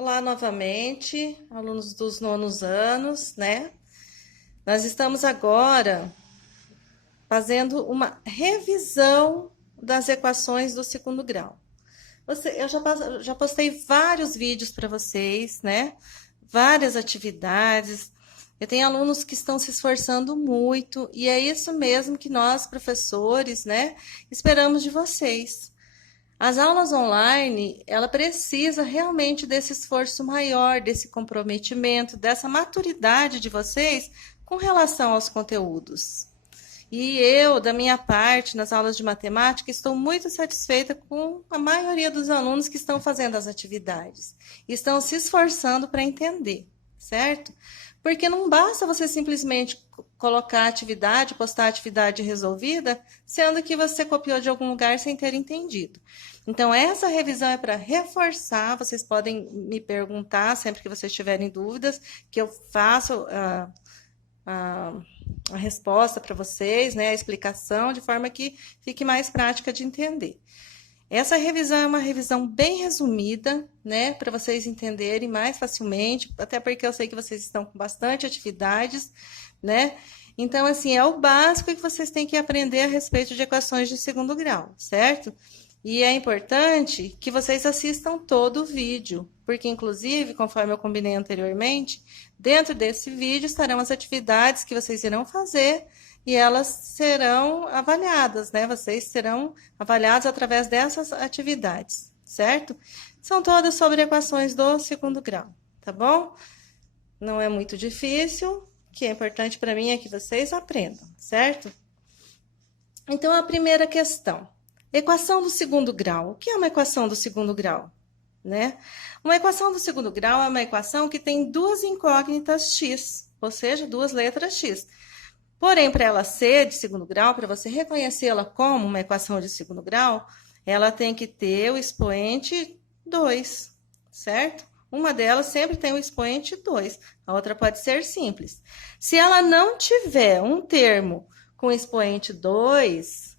Olá novamente, alunos dos nonos anos, né? Nós estamos agora fazendo uma revisão das equações do segundo grau. Eu já postei vários vídeos para vocês, né? Várias atividades. Eu tenho alunos que estão se esforçando muito e é isso mesmo que nós, professores, né, esperamos de vocês. As aulas online, ela precisa realmente desse esforço maior, desse comprometimento, dessa maturidade de vocês com relação aos conteúdos. E eu, da minha parte, nas aulas de matemática, estou muito satisfeita com a maioria dos alunos que estão fazendo as atividades. Estão se esforçando para entender, certo? Porque não basta você simplesmente colocar a atividade, postar a atividade resolvida, sendo que você copiou de algum lugar sem ter entendido. Então, essa revisão é para reforçar. Vocês podem me perguntar sempre que vocês tiverem dúvidas, que eu faço a resposta para vocês, né, a explicação, de forma que fique mais prática de entender. Essa revisão é uma revisão bem resumida, né, para vocês entenderem mais facilmente, até porque eu sei que vocês estão com bastante atividades, né? Então, assim, é o básico que vocês têm que aprender a respeito de equações de segundo grau, certo? E é importante que vocês assistam todo o vídeo, porque, inclusive, conforme eu combinei anteriormente, dentro desse vídeo estarão as atividades que vocês irão fazer e elas serão avaliadas, né? Vocês serão avaliados através dessas atividades, certo? São todas sobre equações do segundo grau, tá bom? Não é muito difícil, o que é importante para mim é que vocês aprendam, certo? Então, a primeira questão. Equação do segundo grau. O que é uma equação do segundo grau? Né? Uma equação do segundo grau é uma equação que tem duas incógnitas x, ou seja, duas letras x. Porém, para ela ser de segundo grau, para você reconhecê-la como uma equação de segundo grau, ela tem que ter o expoente 2, certo? Uma delas sempre tem o expoente 2, a outra pode ser simples. Se ela não tiver um termo com expoente 2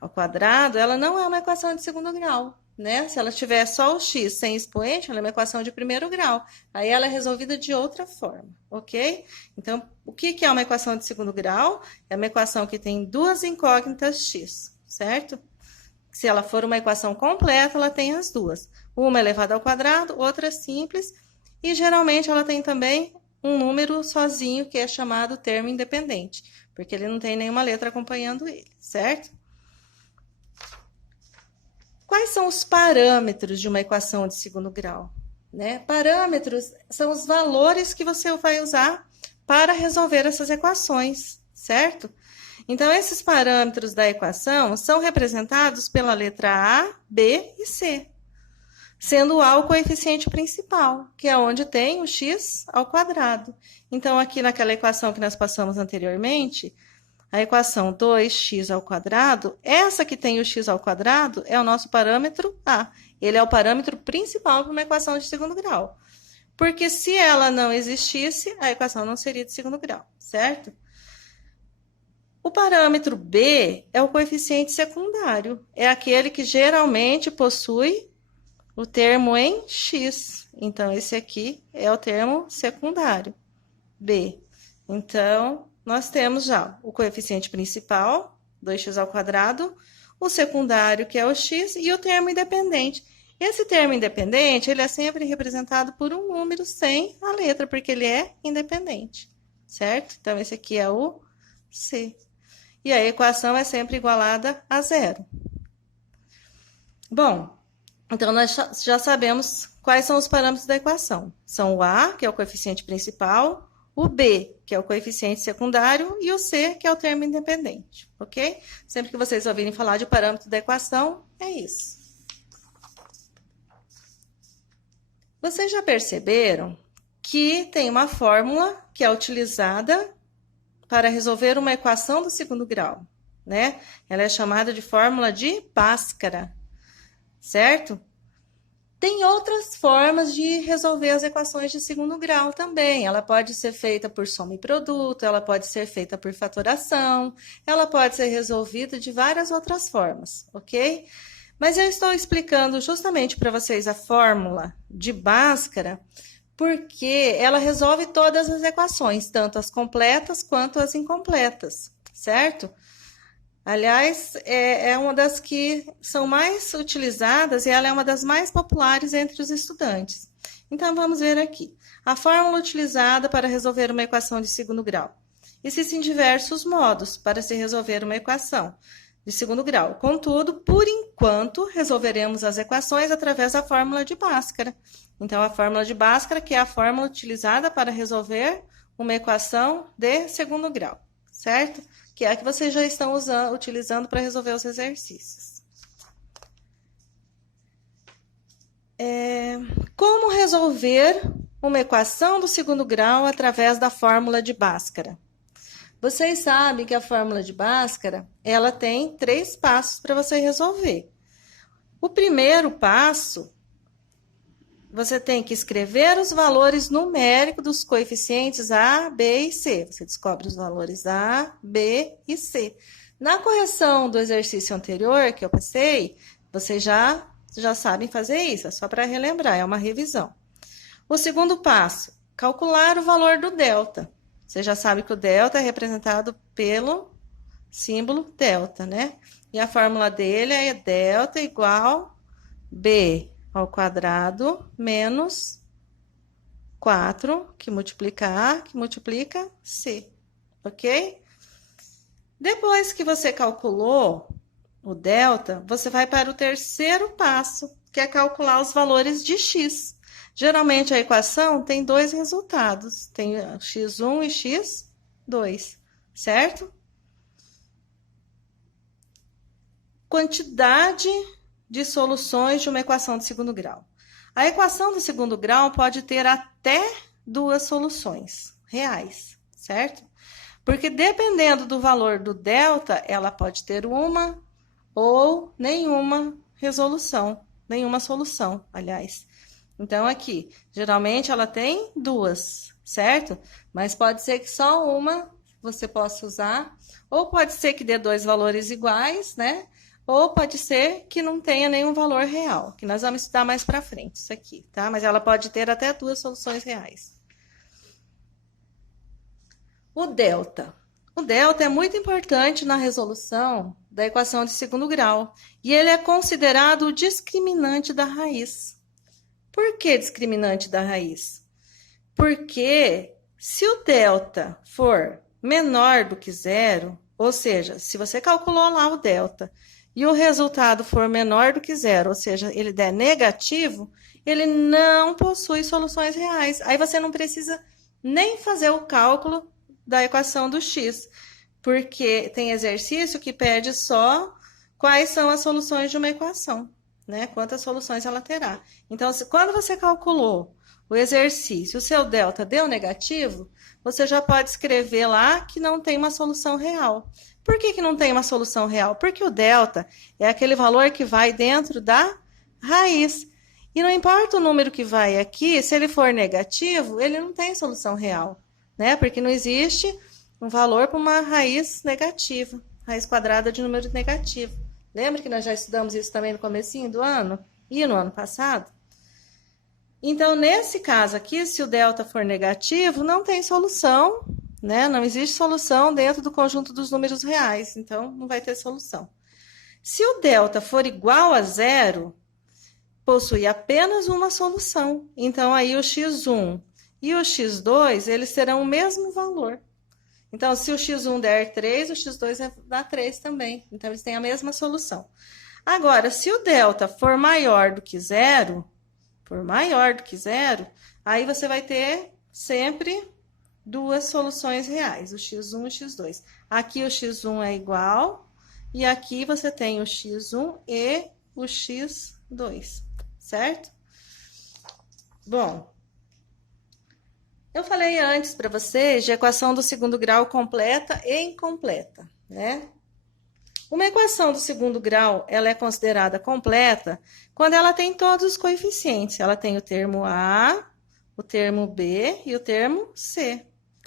ao quadrado, ela não é uma equação de segundo grau, né? Se ela tiver só o x sem expoente, ela é uma equação de primeiro grau. Aí ela é resolvida de outra forma, ok? Então, o que é uma equação de segundo grau? É uma equação que tem duas incógnitas x, certo? Se ela for uma equação completa, ela tem as duas. Uma elevada ao quadrado, outra simples, e geralmente ela tem também um número sozinho, que é chamado termo independente, porque ele não tem nenhuma letra acompanhando ele, certo? Quais são os parâmetros de uma equação de segundo grau? Né? Parâmetros são os valores que você vai usar para resolver essas equações, certo? Então, esses parâmetros da equação são representados pela letra A, B e C, sendo A o coeficiente principal, que é onde tem o x ao quadrado. Então, aqui naquela equação que nós passamos anteriormente, a equação 2x ao quadrado, essa que tem o x ao quadrado é o nosso parâmetro A. Ele é o parâmetro principal para uma equação de segundo grau. Porque se ela não existisse, a equação não seria de segundo grau, certo? O parâmetro B é o coeficiente secundário. É aquele que geralmente possui o termo em x. Então, esse aqui é o termo secundário, B. Então, nós temos já o coeficiente principal, 2x ao quadrado, o secundário, que é o x, e o termo independente. Esse termo independente, ele é sempre representado por um número sem a letra, porque ele é independente, certo? Então, esse aqui é o C. E a equação é sempre igualada a zero. Bom, então nós já sabemos quais são os parâmetros da equação. São o A, que é o coeficiente principal, o B, que é o coeficiente secundário, e o C, que é o termo independente, ok? Sempre que vocês ouvirem falar de parâmetro da equação, é isso. Vocês já perceberam que tem uma fórmula que é utilizada para resolver uma equação do segundo grau, né? Ela é chamada de fórmula de Bhaskara, certo? Tem outras formas de resolver as equações de segundo grau também. Ela pode ser feita por soma e produto, ela pode ser feita por fatoração, ela pode ser resolvida de várias outras formas, ok? Mas eu estou explicando justamente para vocês a fórmula de Bhaskara, porque ela resolve todas as equações, tanto as completas quanto as incompletas, certo? Aliás, é uma das que são mais utilizadas e ela é uma das mais populares entre os estudantes. Então, vamos ver aqui. A fórmula utilizada para resolver uma equação de segundo grau. Existem diversos modos para se resolver uma equação de segundo grau. Contudo, por enquanto, resolveremos as equações através da fórmula de Bhaskara. Então, a fórmula de Bhaskara, que é a fórmula utilizada para resolver uma equação de segundo grau, certo? Que é a que vocês já estão utilizando para resolver os exercícios. Como resolver uma equação do segundo grau através da fórmula de Bhaskara? Vocês sabem que a fórmula de Bhaskara, ela tem 3 passos para você resolver. O primeiro passo, você tem que escrever os valores numéricos dos coeficientes A, B e C. Você descobre os valores A, B e C. Na correção do exercício anterior que eu passei, vocês já sabem fazer isso, é só para relembrar, é uma revisão. O segundo passo, calcular o valor do delta. Você já sabe que o delta é representado pelo símbolo delta, né? E a fórmula dele é delta igual B ao quadrado menos 4, que multiplica A, que multiplica C, ok? Depois que você calculou o delta, você vai para o terceiro passo, que é calcular os valores de x. Geralmente, a equação tem 2 resultados, tem x1 e x2, certo? Quantidade de soluções de uma equação de segundo grau. A equação do segundo grau pode ter até 2 soluções reais, certo? Porque dependendo do valor do delta, ela pode ter uma ou nenhuma resolução, nenhuma solução, aliás. Então, aqui, geralmente ela tem 2, certo? Mas pode ser que só uma você possa usar, ou pode ser que dê 2 valores iguais, né? Ou pode ser que não tenha nenhum valor real, que nós vamos estudar mais para frente isso aqui, tá? Mas ela pode ter até 2 soluções reais. O delta. O delta é muito importante na resolução da equação de segundo grau, e ele é considerado o discriminante da raiz. Por que discriminante da raiz? Porque se o delta for menor do que zero, ou seja, se você calculou lá o delta e o resultado for menor do que zero, ou seja, ele der negativo, ele não possui soluções reais. Aí você não precisa nem fazer o cálculo da equação do x, porque tem exercício que pede só quais são as soluções de uma equação, né? Quantas soluções ela terá. Então, quando você calculou o exercício, o seu delta deu negativo, você já pode escrever lá que não tem uma solução real. Por que não tem uma solução real? Porque o delta é aquele valor que vai dentro da raiz. E não importa o número que vai aqui, se ele for negativo, ele não tem solução real, né? Porque não existe um valor para uma raiz negativa, raiz quadrada de número negativo. Lembra que nós já estudamos isso também no comecinho do ano? E no ano passado? Então, nesse caso aqui, se o delta for negativo, não tem solução, né? Não existe solução dentro do conjunto dos números reais, então não vai ter solução. Se o delta for igual a zero, possui apenas uma solução. Então, aí o x1 e o x2, eles terão o mesmo valor. Então, se o x1 der 3, o x2 dá 3 também. Então, eles têm a mesma solução. Agora, se o delta for maior do que zero, aí você vai ter sempre 2 soluções reais, o x1 e o x2. Aqui o x1 é igual, e aqui você tem o x1 e o x2, certo? Bom, eu falei antes para vocês de equação do segundo grau completa e incompleta, né? Uma equação do segundo grau, ela é considerada completa quando ela tem todos os coeficientes. Ela tem o termo A, o termo B e o termo C.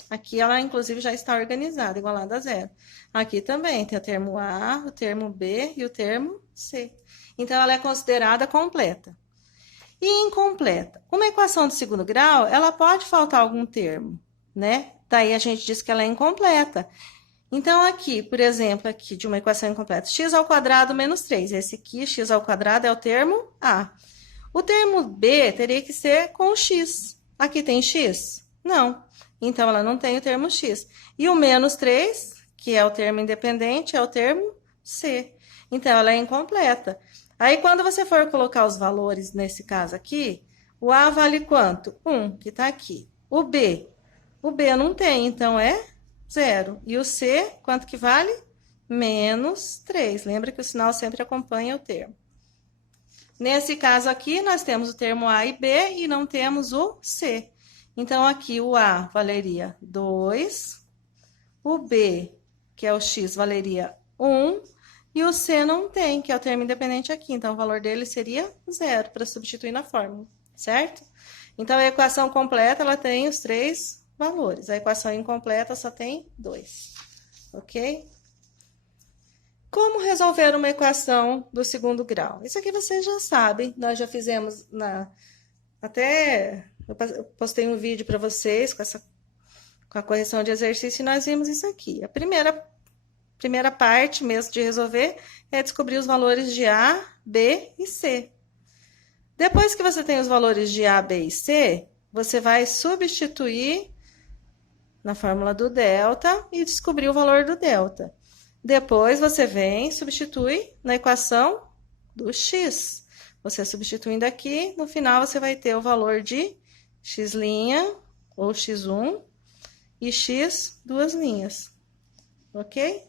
Aqui ela, inclusive, já está organizada, igualada a zero. Aqui também tem o termo A, o termo B e o termo C. Então, ela é considerada completa. E incompleta. Uma equação de segundo grau, ela pode faltar algum termo, né? Daí a gente diz que ela é incompleta. Então, aqui, por exemplo, aqui de uma equação incompleta, x² menos 3. Esse aqui, x² é o termo A. O termo B teria que ser com x. Aqui tem x? Não. Então, ela não tem o termo x. E o menos 3, que é o termo independente, é o termo C. Então, ela é incompleta. Aí, quando você for colocar os valores, nesse caso aqui, o A vale quanto? 1, que está aqui. O B não tem, então é 0. E o C, quanto que vale? Menos 3. Lembra que o sinal sempre acompanha o termo. Nesse caso aqui, nós temos o termo A e B e não temos o C. Então, aqui o A valeria 2, o B, que é o x, valeria 1, e o C não tem, que é o termo independente aqui. Então, o valor dele seria 0, para substituir na fórmula, certo? Então, a equação completa, ela tem os 3 valores. A equação incompleta só tem 2, ok? Como resolver uma equação do segundo grau? Isso aqui vocês já sabem, nós já fizemos até eu postei um vídeo para vocês com a correção de exercício e nós vimos isso aqui. A primeira parte mesmo de resolver é descobrir os valores de A, B e C. Depois que você tem os valores de A, B e C, você vai substituir na fórmula do delta e descobrir o valor do delta. Depois, você vem e substitui na equação do x. Você substituindo aqui, no final, você vai ter o valor de x' ou x1 e x duas linhas. Ok?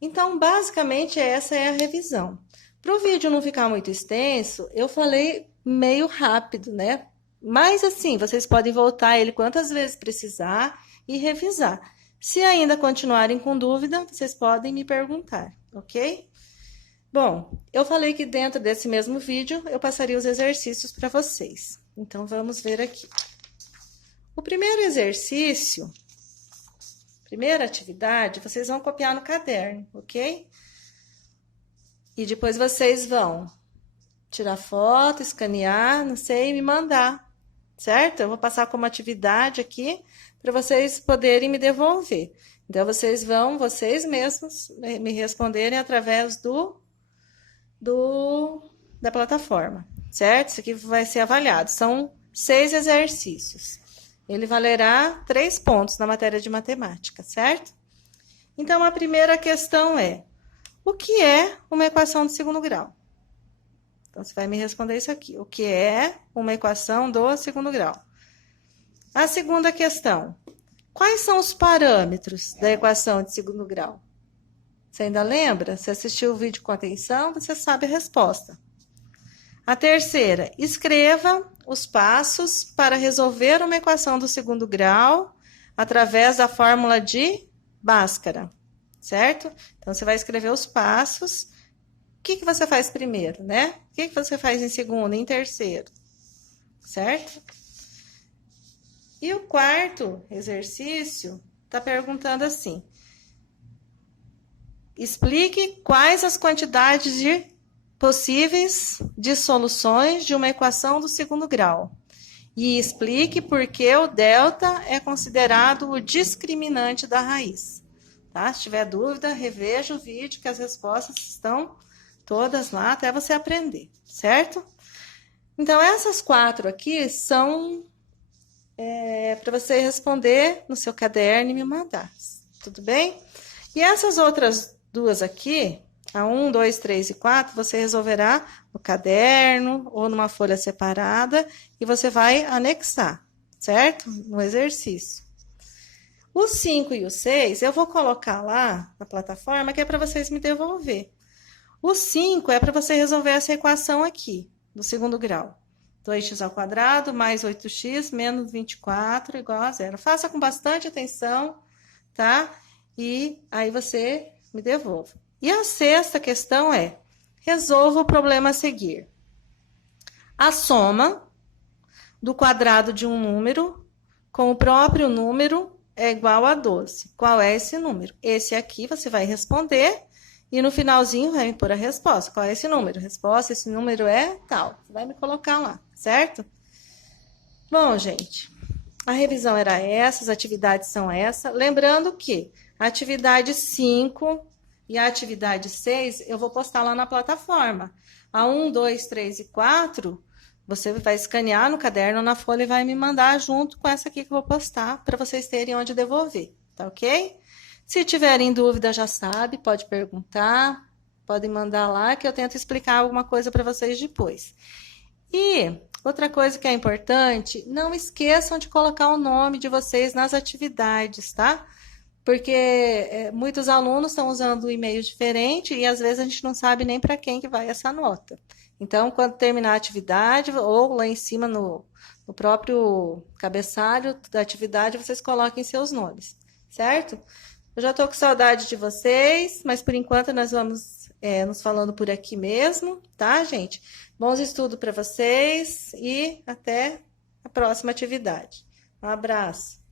Então, basicamente, essa é a revisão. Para o vídeo não ficar muito extenso, eu falei meio rápido, né? Mas, assim, vocês podem voltar ele quantas vezes precisar e revisar. Se ainda continuarem com dúvida, vocês podem me perguntar, ok? Bom, eu falei que dentro desse mesmo vídeo eu passaria os exercícios para vocês. Então, vamos ver aqui. O primeiro exercício, primeira atividade, vocês vão copiar no caderno, ok? E depois vocês vão tirar foto, escanear, não sei, e me mandar, certo? Eu vou passar como atividade aqui para vocês poderem me devolver. Então, vocês vão, vocês mesmos, me responderem através da plataforma, certo? Isso aqui vai ser avaliado. São 6 exercícios. Ele valerá 3 pontos na matéria de matemática, certo? Então, a primeira questão é: o que é uma equação de segundo grau? Então, você vai me responder isso aqui. O que é uma equação do segundo grau? A segunda questão: quais são os parâmetros da equação de segundo grau? Você ainda lembra? Se assistiu o vídeo com atenção, você sabe a resposta. A terceira: escreva os passos para resolver uma equação do segundo grau através da fórmula de Bhaskara, certo? Então, você vai escrever os passos. O que você faz primeiro, né? O que você faz em segundo, em terceiro, certo? E o quarto exercício está perguntando assim: explique quais as quantidades possíveis de soluções de uma equação do segundo grau. E explique por que o delta é considerado o discriminante da raiz. Tá? Se tiver dúvida, reveja o vídeo, que as respostas estão todas lá até você aprender, certo? Então, essas 4 aqui são para você responder no seu caderno e me mandar, tudo bem? E essas outras 2 aqui, a 1, 2, 3 e 4, você resolverá no caderno ou numa folha separada e você vai anexar, certo? No exercício. O 5 e o 6, eu vou colocar lá na plataforma, que é para vocês me devolver. O 5 é para você resolver essa equação aqui, do segundo grau. 2x² mais 8x menos 24 igual a 0. Faça com bastante atenção, tá? E aí você me devolve. E a sexta questão é: resolva o problema a seguir. A soma do quadrado de um número com o próprio número é igual a 12. Qual é esse número? Esse aqui você vai responder E no finalzinho vai me pôr a resposta. Qual é esse número? Resposta, esse número é tal. Você vai me colocar lá, certo? Bom, gente, a revisão era essa, as atividades são essa. Lembrando que a atividade 5 e a atividade 6 eu vou postar lá na plataforma. A 1, 2, 3 e 4, você vai escanear no caderno ou na folha e vai me mandar junto com essa aqui que eu vou postar para vocês terem onde devolver, tá ok? Se tiverem dúvida, já sabe, pode perguntar, pode mandar lá que eu tento explicar alguma coisa para vocês depois. E outra coisa que é importante, não esqueçam de colocar o nome de vocês nas atividades, tá? Porque muitos alunos estão usando um e-mail diferente e às vezes a gente não sabe nem para quem que vai essa nota. Então, quando terminar a atividade, ou lá em cima no próprio cabeçalho da atividade, vocês coloquem seus nomes, certo? Eu já estou com saudade de vocês, mas por enquanto nós vamos nos falando por aqui mesmo, tá, gente? Bons estudos para vocês e até a próxima atividade. Um abraço.